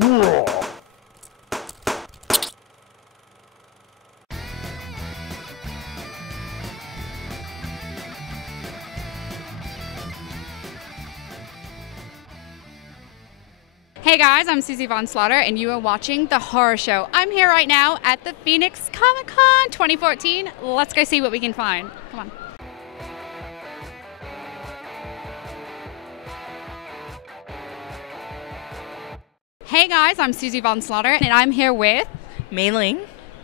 Hey guys, I'm Susie Von Slaughter and you are watching The Horror Show. I'm here right now at the Phoenix Comicon 2014. Let's go see what we can find. Come on. Hey guys, I'm Susie Von Slaughter and I'm here with Mei Ling.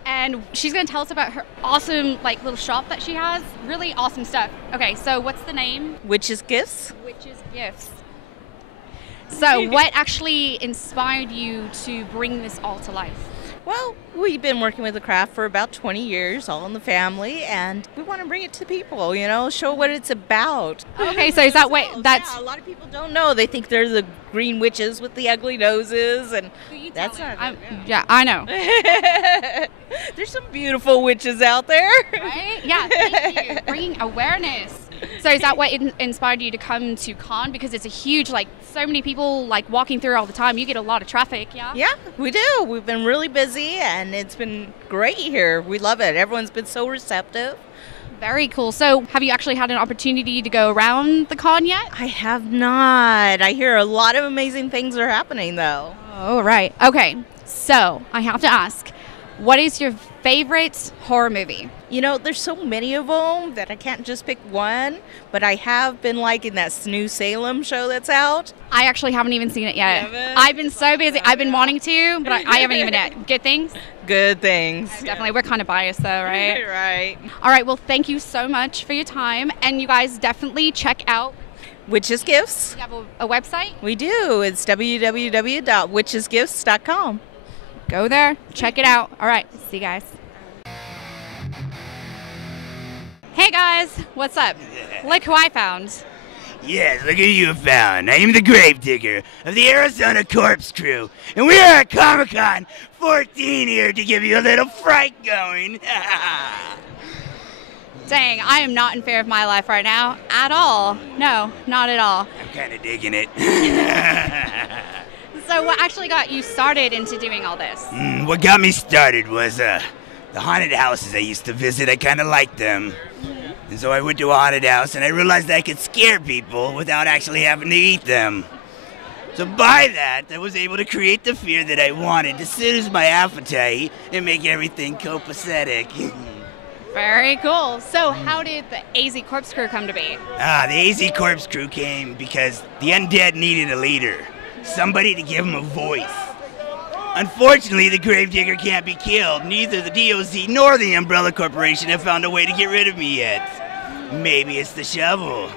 And she's going to tell us about her awesome little shop that she has. Really awesome stuff. Okay, so what's the name? Witch's Gifts. Witch's Gifts. So what actually inspired you to bring this all to life? Well, we've been working with the craft for about 20 years, all in the family, and we want to bring it to people, show what it's about. Okay, so is that what that's... Yeah, a lot of people don't know. They think they're the green witches with the ugly noses, and that's not... Yeah, I know. There's some beautiful witches out there. Right? Yeah, thank you. Bringing awareness. So is that what inspired you to come to con? Because it's a huge, so many people walking through all the time. You get a lot of traffic, yeah? Yeah, we do. We've been really busy and it's been great here. We love it. Everyone's been so receptive. Very cool. So have you actually had an opportunity to go around the con yet? I have not. I hear a lot of amazing things are happening though. Oh, right. Okay. So I have to ask, what is your favorite horror movie? There's so many of them that I can't just pick one, but I have been liking that new Salem show that's out. I actually haven't even seen it yet. I've been so busy. I've been wanting to, but I haven't even yet. Good things? Good things. Definitely. We're kind of biased though, right? Right. All right. Well, thank you so much for your time. And you guys definitely check out Witch's Gifts. You have a website? We do. It's www.witchesgifts.com. Go there. Check it out. All right. See you guys. Hey guys, what's up? Look who I found. Yes, look who you found. I am the Gravedigger of the Arizona Corpse Crew, and we are at Comic-Con 14 here to give you a little fright going. Dang, I am not in fear of my life right now at all. No, not at all. I'm kind of digging it. So what actually got you started into doing all this? What got me started was the haunted houses I used to visit. I kind of liked them. And so I went to a haunted house and I realized I could scare people without actually having to eat them. So by that, I was able to create the fear that I wanted to soothe my appetite and make everything copacetic. Very cool. So how did the AZ Corpse Crew come to be? The AZ Corpse Crew came because the undead needed a leader. Somebody to give them a voice. Unfortunately, the Gravedigger can't be killed. Neither the DOC nor the Umbrella Corporation have found a way to get rid of me yet. Maybe it's the shovel.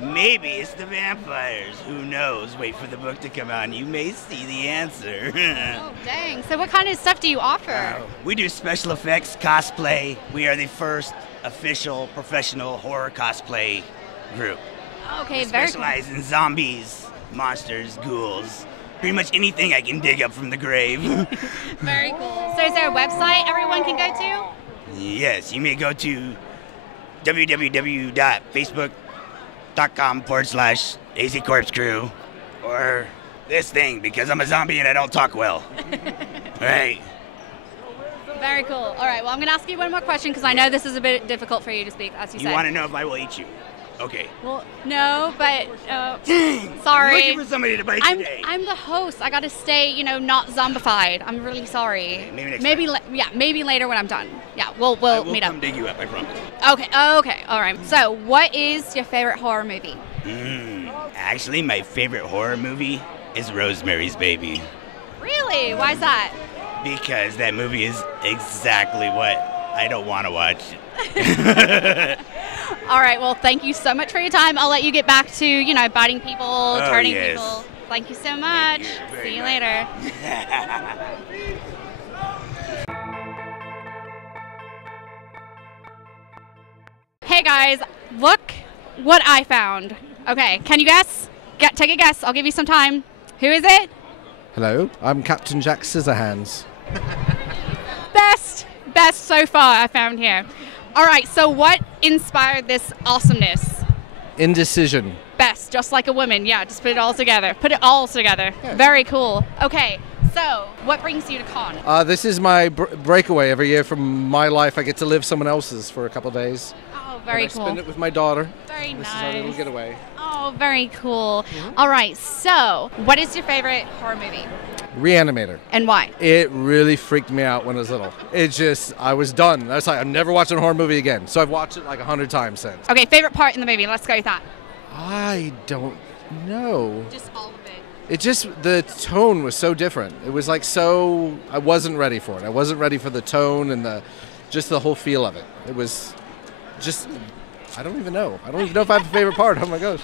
Maybe it's the vampires. Who knows? Wait for the book to come out and you may see the answer. Oh, dang. So what kind of stuff do you offer? We do special effects, cosplay. We are the first official professional horror cosplay group. Okay, we very cool. specialize in zombies, monsters, ghouls. Pretty much anything I can dig up from the grave. Very cool. So is there a website everyone can go to? Yes, you may go to www.facebook.com/AZ Corpse Crew or this thing because I'm a zombie and I don't talk well. Right. Very cool. All right, well, I'm going to ask you one more question because I know this is a bit difficult for you to speak, as you said. You want to know if I will eat you? Okay. Well, no, but Dang, sorry. I'm looking for somebody to bite today. I'm the host. I got to stay, not zombified. I'm really sorry. Okay, maybe next time. Maybe later when I'm done. Yeah, we'll meet up. I will come dig you up, I promise. Okay, all right. So, what is your favorite horror movie? Actually, my favorite horror movie is Rosemary's Baby. Really? Why is that? Because that movie is exactly what I don't want to watch. All right, well, thank you so much for your time. I'll let you get back to, biting people, turning people. Thank you so much. See you later. Hey, guys, look what I found. Okay, can you guess? Take a guess. I'll give you some time. Who is it? Hello, I'm Captain Jack Scissorhands. Best so far I found here. All right, so what inspired this awesomeness? Indecision. Best, just like a woman. Yeah, just put it all together. Put it all together. Yes. Very cool. Okay, So, what brings you to con? This is my breakaway every year from my life. I get to live someone else's for a couple days. Oh, very and I cool. spend it with my daughter. Very This nice. is our little getaway. Oh, very cool. All right, so what is your favorite horror movie Reanimator. and why? It really freaked me out when I was little. I was done. I was like, I'm never watching a horror movie again. So I've watched it like 100 times since. Okay, favorite part in the movie. Let's go with that. I don't know. Just all of it. The tone was so different. It was like I wasn't ready for it. I wasn't ready for the tone and the whole feel of it. It was just, I don't even know. I don't even know if I have a favorite part. Oh my gosh.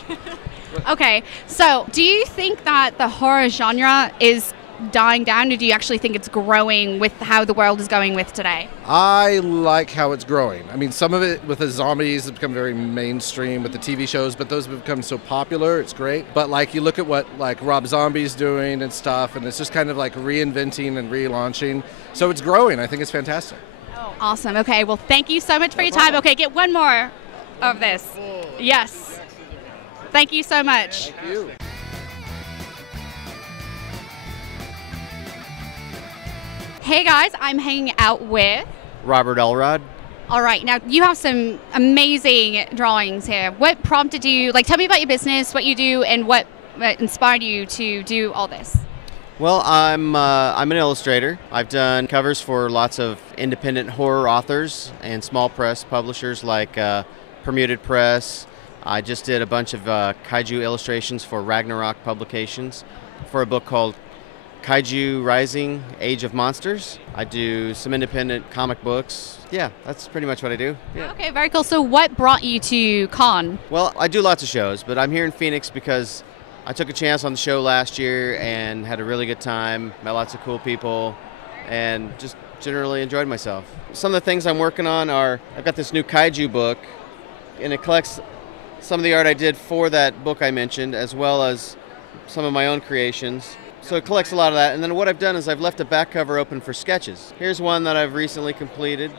Okay, so do you think that the horror genre is dying down, or do you actually think it's growing with how the world is going with today? I like how it's growing. I mean, some of it with the zombies has become very mainstream with the TV shows, but those have become so popular, it's great. But like you look at what like Rob Zombie's doing and stuff, and it's just kind of like reinventing and relaunching. So it's growing. I think it's fantastic. Oh, awesome. Okay, well, thank you so much for your time. Okay, get one more of this. Yes. Thank you so much. Thank you. Hey guys, I'm hanging out with. Robert Elrod. All right, now you have some amazing drawings here. What prompted you, tell me about your business, what you do, and what inspired you to do all this? Well, I'm an illustrator. I've done covers for lots of independent horror authors and small press publishers like Permuted Press. I just did a bunch of kaiju illustrations for Ragnarok Publications for a book called Kaiju Rising, Age of Monsters. I do some independent comic books. Yeah, that's pretty much what I do. Yeah. Okay, very cool. So what brought you to con? Well, I do lots of shows, but I'm here in Phoenix because I took a chance on the show last year and had a really good time, met lots of cool people, and just generally enjoyed myself. Some of the things I'm working on are, I've got this new kaiju book, and it collects some of the art I did for that book I mentioned, as well as some of my own creations. So it collects a lot of that, and then what I've done is I've left a back cover open for sketches. Here's one that I've recently completed.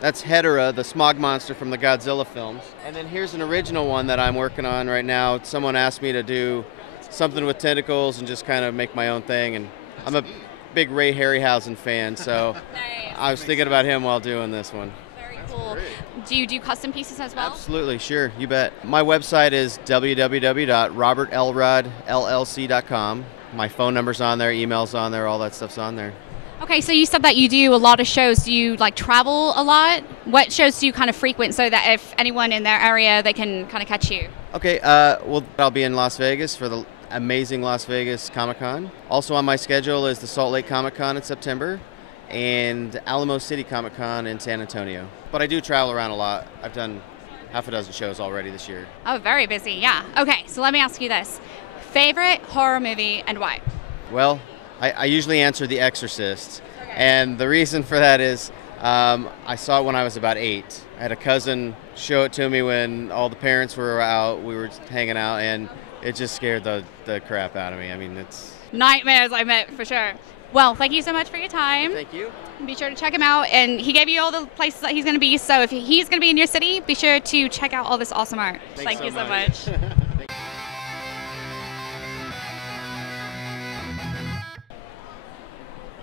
That's Hedorah, the smog monster from the Godzilla films. And then here's an original one that I'm working on right now. Someone asked me to do something with tentacles and just kind of make my own thing, and I'm a big Ray Harryhausen fan, so Nice. I was thinking about him while doing this one. Very cool. Do you do custom pieces as well? Absolutely, sure, you bet. My website is www.robertelrodllc.com. My phone number's on there, email's on there, all that stuff's on there. Okay, so you said that you do a lot of shows. Do you travel a lot? What shows do you kind of frequent so that if anyone in their area, they can kind of catch you? Okay, well, I'll be in Las Vegas for the amazing Las Vegas Comicon. Also on my schedule is the Salt Lake Comicon in September and Alamo City Comicon in San Antonio. But I do travel around a lot. I've done half a dozen shows already this year. Oh, very busy, yeah. Okay, so let me ask you this. Favorite horror movie and why? Well, I usually answer The Exorcist, and the reason for that is I saw it when I was about 8. I had a cousin show it to me when all the parents were out, we were hanging out, and it just scared the crap out of me. I mean, it's... Nightmares, I meant, for sure. Well, thank you so much for your time. Thank you. Be sure to check him out, and he gave you all the places that he's going to be, so if he's going to be in your city, be sure to check out all this awesome art. Thanks Thank you so much. much.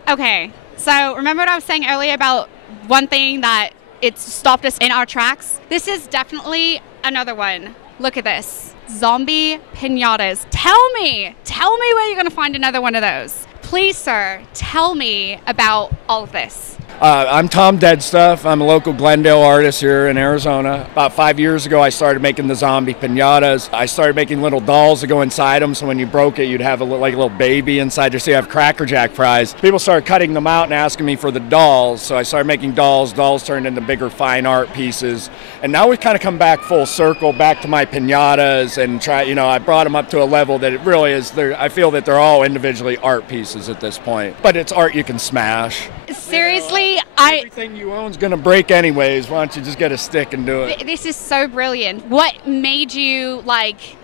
Okay, so remember what I was saying earlier about one thing that it's stopped us in our tracks? This is definitely another one. Look at this. Zombie piñatas. Tell me where you're going to find another one of those. Please, sir, tell me about all of this. I'm Tom Deadstuff. I'm a local Glendale artist here in Arizona. About 5 years ago, I started making the zombie piñatas. I started making little dolls to go inside them, so when you broke it, you'd have a little baby inside there, so you have Cracker Jack fries. People started cutting them out and asking me for the dolls, so I started making dolls. Dolls turned into bigger fine art pieces. And now we've kind of come back full circle, back to my piñatas, and I brought them up to a level that it really is, I feel that they're all individually art pieces at this point. But it's art you can smash. Seriously, Everything you own's going to break anyways. Why don't you just get a stick and do it? This is so brilliant. What made you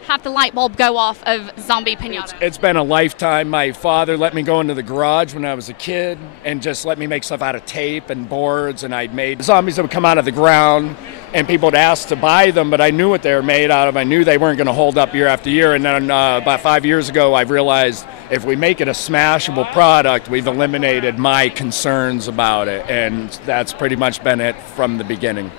have the light bulb go off of zombie pinata? It's been a lifetime. My father let me go into the garage when I was a kid and just let me make stuff out of tape and boards, and I'd made zombies that would come out of the ground, and people would ask to buy them, but I knew what they were made out of. I knew they weren't going to hold up year after year, and then about 5 years ago, I've realized if we make it a smashable product, we've eliminated my concerns about it, and that's pretty much been it from the beginning.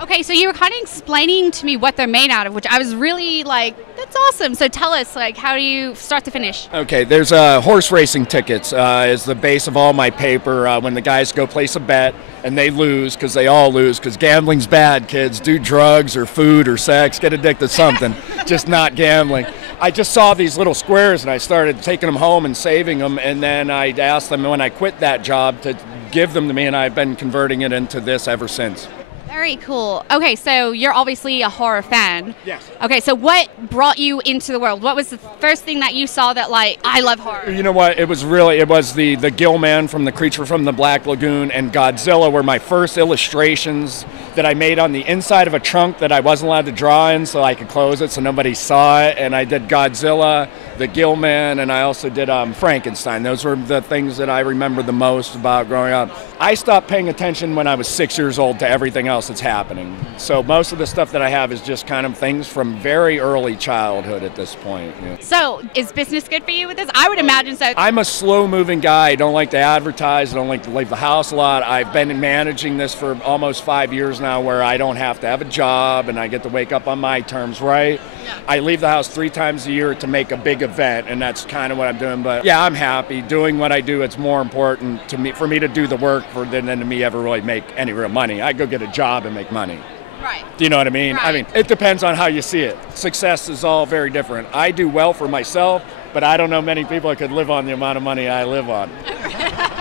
Okay, so you were kind of explaining to me what they're made out of, which I was really like, that's awesome. So tell us, like, how do you start to finish? Okay, there's horse racing tickets is the base of all my paper. When the guys go place a bet and they lose, because they all lose, because gambling's bad, kids. Do drugs or food or sex, get addicted to something, just not gambling. I just saw these little squares and I started taking them home and saving them, and then I asked them when I quit that job to give them to me, and I've been converting it into this ever since. Very cool. Okay, so you're obviously a horror fan. Yes. Okay, so what brought you into the world? What was the first thing that you saw that, like, I love horror? You know what? It was the Gill Man from The Creature from the Black Lagoon and Godzilla were my first illustrations that I made on the inside of a trunk that I wasn't allowed to draw in, so I could close it so nobody saw it. And I did Godzilla, the Gill Man, and I also did Frankenstein. Those were the things that I remember the most about growing up. I stopped paying attention when I was 6 years old to everything else that's happening. So most of the stuff that I have is just kind of things from very early childhood at this point. Yeah. So is business good for you with this? I would imagine so. I'm a slow-moving guy. I don't like to advertise. I don't like to leave the house a lot. I've been managing this for almost 5 years now where I don't have to have a job and I get to wake up on my terms, right? Yeah. I leave the house 3 times a year to make a big event, and that's kind of what I'm doing. But yeah, I'm happy doing what I do. It's more important to me for me to do the work than to me ever really make any real money. I go get a job and make money. Right. Do you know what I mean? Right. I mean, it depends on how you see it. Success is all very different. I do well for myself, but I don't know many people that could live on the amount of money I live on.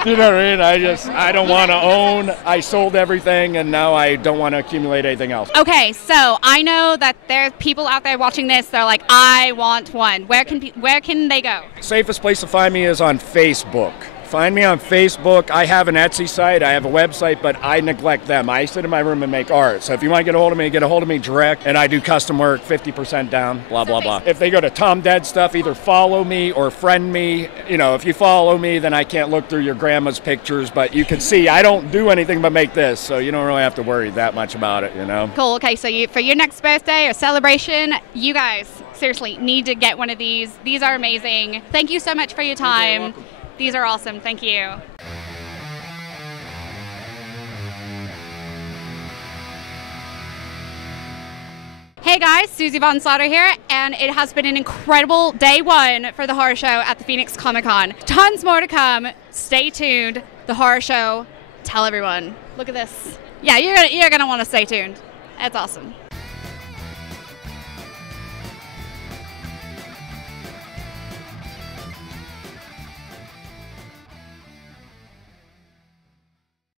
You know what I mean? I don't want to own. I sold everything, and now I don't want to accumulate anything else. Okay, so I know that there are people out there watching this. They're like, I want one. Where can they go? Safest place to find me is on Facebook. Find me on Facebook. I have an Etsy site. I have a website, but I neglect them. I sit in my room and make art. So if you want to get a hold of me direct. And I do custom work, 50% down, blah, blah, blah. If they go to Tom Dead Stuff, either follow me or friend me. You know, if you follow me, then I can't look through your grandma's pictures, but you can see I don't do anything but make this. So you don't really have to worry that much about it, you know? Cool. Okay, so for your next birthday or celebration, you guys seriously need to get one of these. These are amazing. Thank you so much for your time. You're welcome. These are awesome. Thank you. Hey guys, Susie Von Slaughter here, and it has been an incredible day one for the horror show at the Phoenix Comicon. Tons more to come. Stay tuned. The horror show. Tell everyone. Look at this. Yeah, you're gonna want to stay tuned. That's awesome.